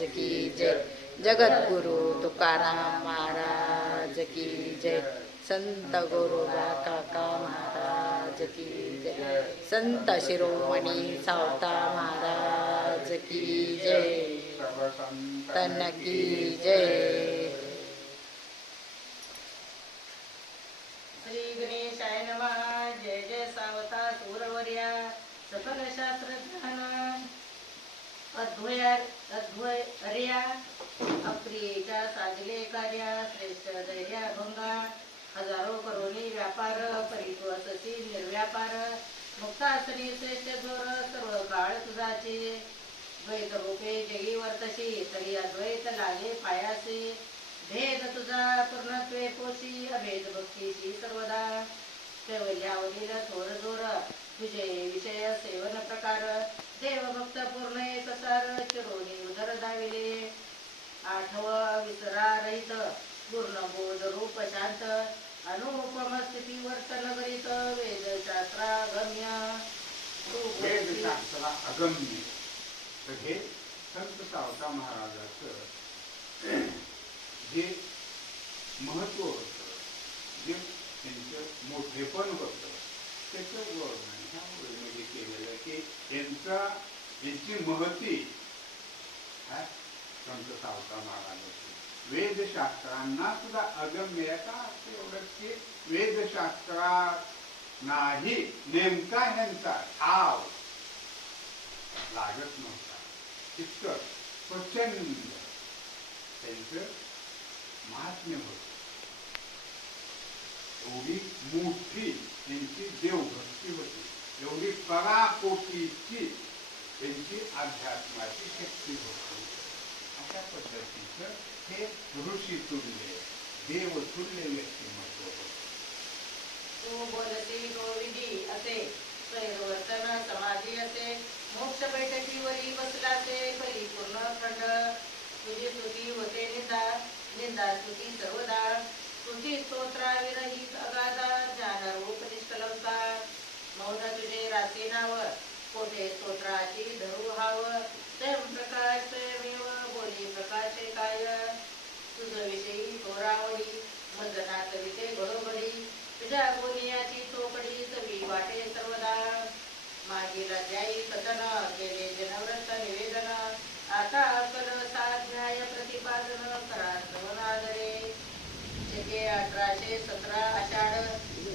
महाराज की जय। जगद्गुरु तुकाराम महाराज की जय। संत गोरोबा काका महाराज की जय। संत शिरोमणी सावता महाराज की जय। तन की जय। श्री गणेशाय नमः। जय जय सावता सूरवर्या। सकल अद्वया अद्वय अर्या अप्रियेच्या साजले कार्या श्रेष्ठ धैर्या भंगा हजारो करोनी व्यापार परित्व निर्व्यापार मुक्तासनी श्रेष्ठ जोर सर्व काळ तुझाचे. द्वैत रूपे जगी वर्तशी तरी अद्वैत लागे पायासे. भेद तुझा पूर्णत्वे पोशी अभेद भक्तीशी सर्वदा. कैवल्यावरील थोर जोर विजय विषय सेवन प्रकार. शास्त्रागम्य तू बोलती- वेदशास्त्राला अगम्य तर हे संत सावता महाराजाचं जे महत्त्व होतं जे त्यांचं मोठेपण होतं त्याचं वर्णन ह्या ओळीमध्ये केलेलं आहे की यांचा यांची महती हा संत सावता महाराजाची. वेदशास्त्रांना सुद्धा अगम्य याचा अर्थ एवढंच की वेदशास्त्रा नाही नेमका ह्यांचा ठाव लागत नव्हता. इतकं प्रचंड. त्यांचं महात्म्य होत. एवढी मोठी त्यांची देवभक्ती होती. एवढी पराकोटीची त्यांची अध्यात्माची शक्ती होती. अशा पद्धतीचं हे ऋषी तुल्य देव तुल्य व्यक्तिमत्व तू बोलती गोविंदी असे परिवर्तन समाधी असे मोक्ष बैठकीवरी बसलासे परिपूर्ण खंड. तुझी स्तुती होते निंदा निंदा स्तुती सर्वदा. तुझी स्तोत्रा विरहित अगाधा ज्ञान रूप निष्कलंका. मौन तुझे रात्री नाव कोठे स्तोत्राची धरू विषयी थोरावडी मदना करीते घडोघडी तुझ्या बोलियाची चोपडी सवी वाटे सर्वदा. मागील अध्यायी कथन केले जनव्रत निवेदन. आता अकल साध्याय प्रतिपादन करा श्रवणादरे शके अठराशे सतरा आषाढ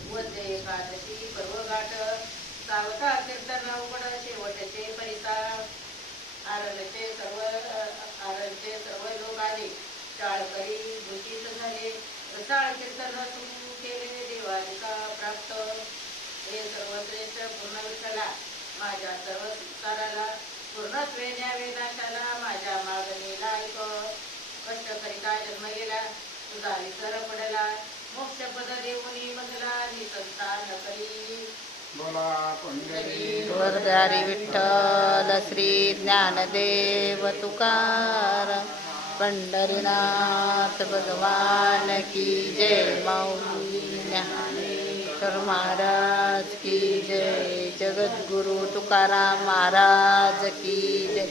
वद्य एकादशी पर्वघाट सावता कीर्तन उघड शेवटचे परिता आरणचे सर्व आरणचे सर्व लोक झाले. रसाळ केले. प्राप्त. हे सर्वश्रेष्ठ माझ्या सर्व संसाराला पूर्णत्वे न्यावे नाशाला माझ्या मागणीला ऐक कष्ट करिता जन्म गेला. तुझा विसर पडला. मोक्ष पद देऊनी निसंतान करी. वरदारी विठ्ठल श्री ज्ञानदेव तुकार. पंढरीनाथ भगवान की जय माऊली ज्ञानेश्वर महाराज की जय जगद्गुरु तुकाराम महाराज की जय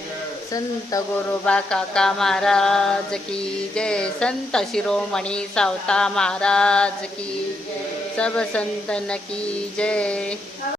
संत गोरोबा काका महाराज की जय संत शिरोमणी सावता महाराज की जय सब संतन की जय।